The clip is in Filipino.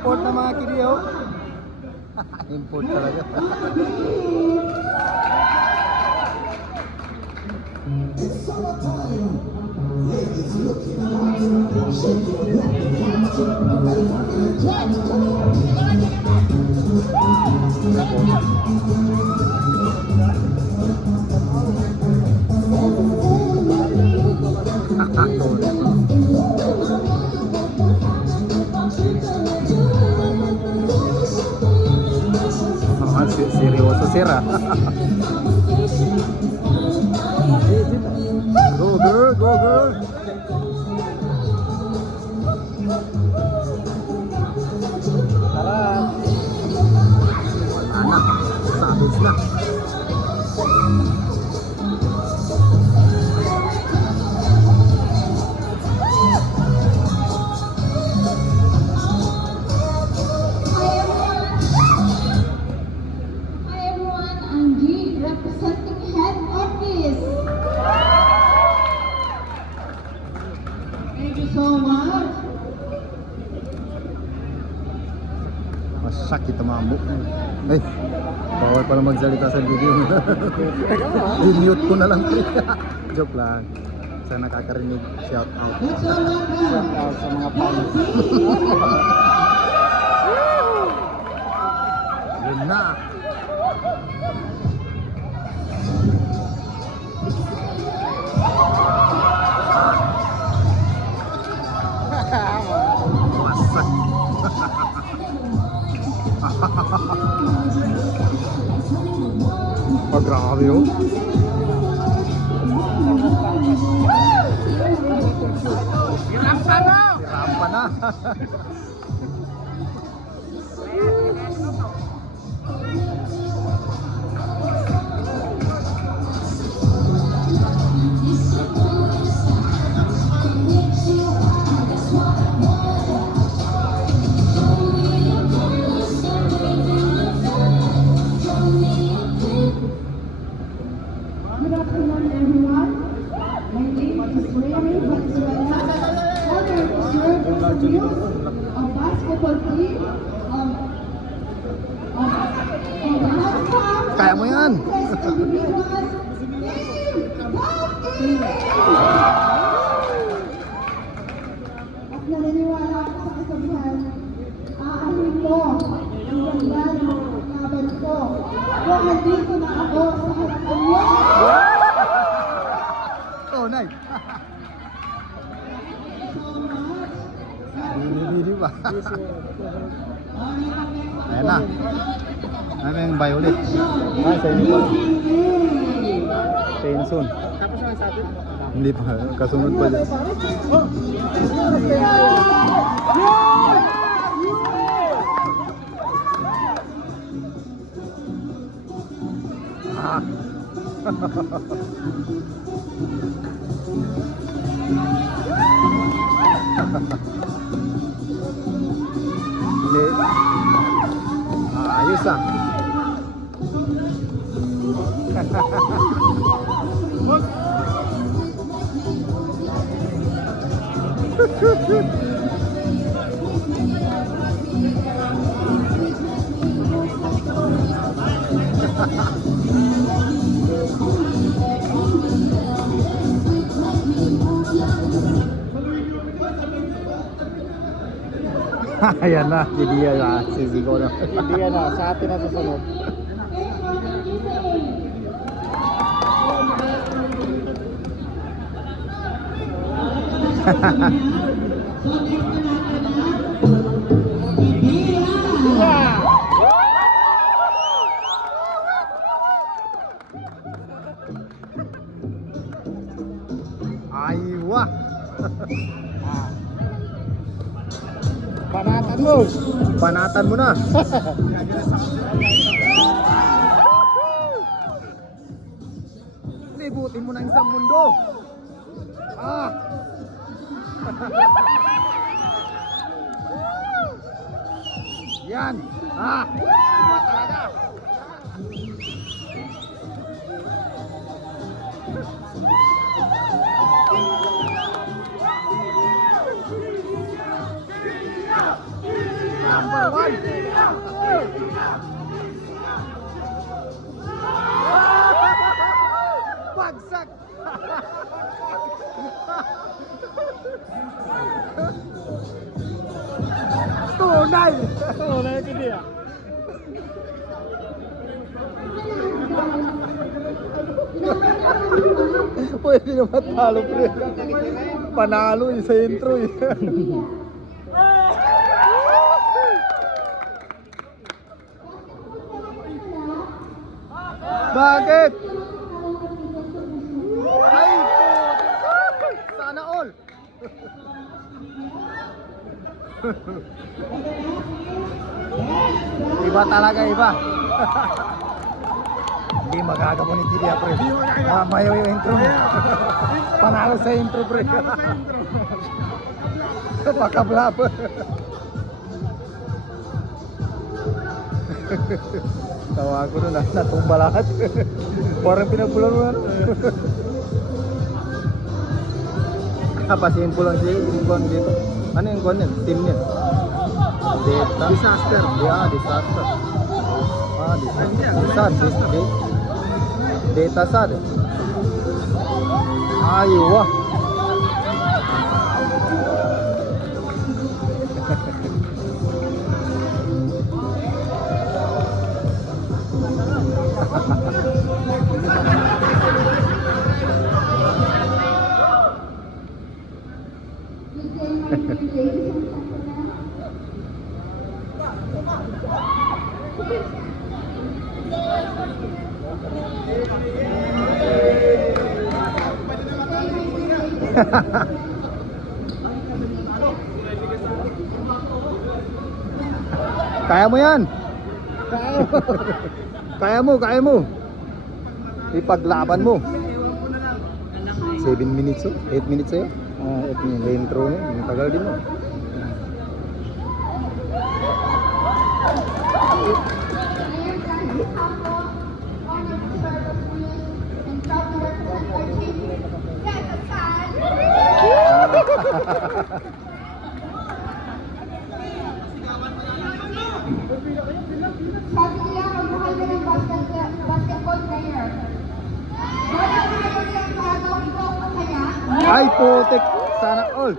import na mga kiriyo. Import talaga. Seryoso sira. Go girl, go girl. Tara. Anak, sabis na. Masakit ang mga mukha. Ay, bawal pala magsalita sa video. I-mute ko na lang. Joke lang. Sa nakakarinig, shout out. Shout out sa mga fans. Yun na. Masak. Oh, grabe yun. Rampa na! Rampa na! Kaya mo yan. At naniniwala ako sa kasabihan, aamin mo ang ganda ng laban ko. Kung nandito na ako sa harapan mo. Oh, nice. Hindi ba? Ayan na. Ano yung violet? Ah, sa inyo pa. Tenson. Tapos ang sabi? Hindi pa. Kasunod pa dyan. Ah. Hindi. Ayos ah. Ayan na, si Dia na, sisigaw na. Hindi yan na, sa atin na susunod. Aywa. Panatan mo! Panatan mo na. Libutin mo na isang mundo. Ah. Yan. Ah. Iba talaga. Lampa Bagsak! Tunay! Oo, nakikita ya. Pwede na matalo, pre. Panalo yung sa intro eh. Bakit? Ay, puto. Sana all. Iba talaga, iba. Hindi magagawa ni Tidia, pre. Mamayo yung intro mo. Panalo sa intro, pre. Pakablab. Tawa ko nun, natumba lahat. Parang pinapulan mo. Pasimple lang siya yung kon dito. Ano yung kon yan? Team niya. Data. Disaster. Yeah, disaster. Ah, disaster. Data sad. Aywa. Kaya mo yan. Kaya mo. Ipaglaban mo. 7 minutes oh. 8 minutes eh. Ah, 8 minutes. May intro niya. Ang tagal din mo. Sabi nila, magmahal ka ng basketball player. Wala ka na yung gagawin ko kaya? Ay, putik. Sana all.